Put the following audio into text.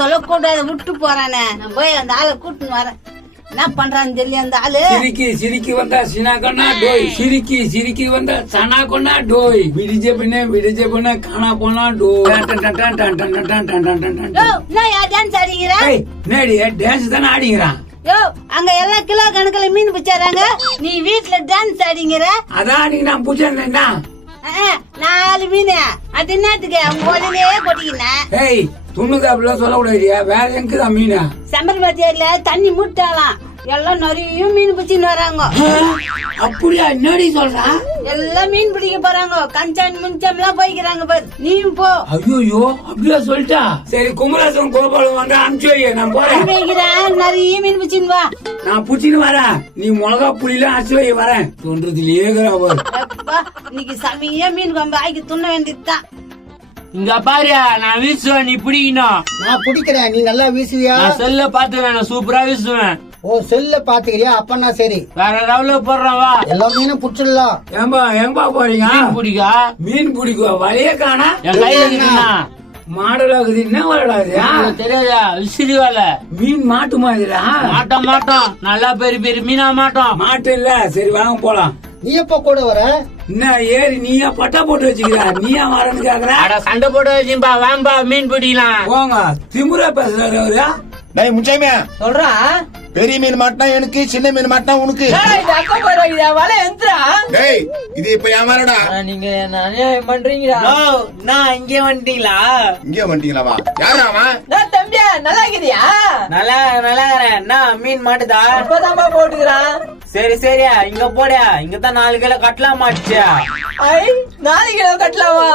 சொல்ல கூடாது விட்டு போறானே நான் போய் அந்த ஆளை கூட்டின்னு வரேன். என்ன பண்றான்னு தெரியல அந்த ஆளு. சிரிக்கி வந்தா சினாக்கொன்னா டோய், சிரிக்கி வந்தா சனாக்கொன்னா டோய், விடிஜ பின்ன காணா போனா டோய். டான்ஸ் ஆடிக்கிறா நேடி டான்ஸ் தானே ஆடிக்கிறான். யோ அங்க எல்லாம் கிலோ கணக்குல மீன் பிச்சாராங்க, நீ வீட்டுல டான்ஸ் ஆடிங்கிற. அதான் நீங்க நான் பூச்சா 4 மீன் அது என்னத்துக்கு அவங்க உடனே கொட்டிக்கினேன். துண்ணுக்கு அப்படிலாம் சொல்லக்கூடாது. வேற எங்குதான் மீனா? செம்பல்பத்தியில தண்ணி முட்டாலாம் எல்லாம் நிறைய மீன் பிடிச்சின்னு வராங்க. அப்படியா? என்னடி சொல்றா? எல்லாம் மீன் பிடிக்க போறாங்க. கஞ்சான் முஞ்சம் எல்லாம் போய்க்கிறாங்க பாரு, நீயும் போ. ஐயோ அப்படியா சொல்லிட்டா? சரி குமராசன் கோபாலம் வந்து அனுப்பிச்சு வை, நான் போறேன். நிறைய மீன் பிடிச்சின்னு வா. நான் பிடிச்சின்னு வரேன், நீ மிளகா புளிலாம் அரைச்சு வை வரேன். தோன்றதுலயே இன்னைக்கு சமையா மீன் கொம்ப ஆக்கி துண்ண வேண்டியதுதான். இங்க பாரு, நான் வீசுவேன், நீ பிடிக்கணும். நான் பிடிக்கிறேன், நீ நல்லா வீசுவியா? நான் செல்ல பாத்துவேன், நான் சூப்பரா வீசுவேன். ஓ செல்ல பாத்துக்கிறியா? அப்பனா சரி, வேற ரவுல போடுறேன் வா. எல்லா மீனும் புடிச்சிடலாம். எங்க போறீங்க? மீன் பிடிக்க வலைய காணா? என் கையில இருக்குண்ணா. மாடல் ஆகுது. என்ன வரலாது தெரியாதா? விசிறி வேலை. மீன் மாட்டு மாதிரிடா. மாட்டோம் நல்லா பெரிய மீனா மாட்டோம். மாட்டு இல்ல. சரி வாங்க போலாம். நீ எப்ப கூட வர? என்ன ஏறி நீயா பட்டா போட்டு வச்சுக்கிற? நீயா வரன்னு கேக்குற? சண்டை போட்டு வச்சுப்பா, வாம்பா மீன் பிடிக்கலாம். போங்க. திமுறா பேசுறாரு அவரு. டேய் முச்சாமே சொல்றா, பெரிய மீன் மாட்டா எனக்கு, சின்ன மீன் மாட்டா உனக்கு. டேய் இது இப்ப என் மேலடா. நீங்க அநியாயம் பண்றீங்களா? நான் இங்கே வந்துட்டீங்களா? இங்கே வந்துட்டீங்களா? வா. யாரா அவன்? தம்பியா நல்லா இருக்கிறியா? நல்லா இருக்கிறேன். நான் மீன் மாட்டுதா? இப்பதான்பா போட்டுக்கிறான். சரியா இங்க போடியா. இங்கதான் 4 கிலோ கட்டலாம் மாட்டுச்சா? 4 கிலோ கட்டலாமா?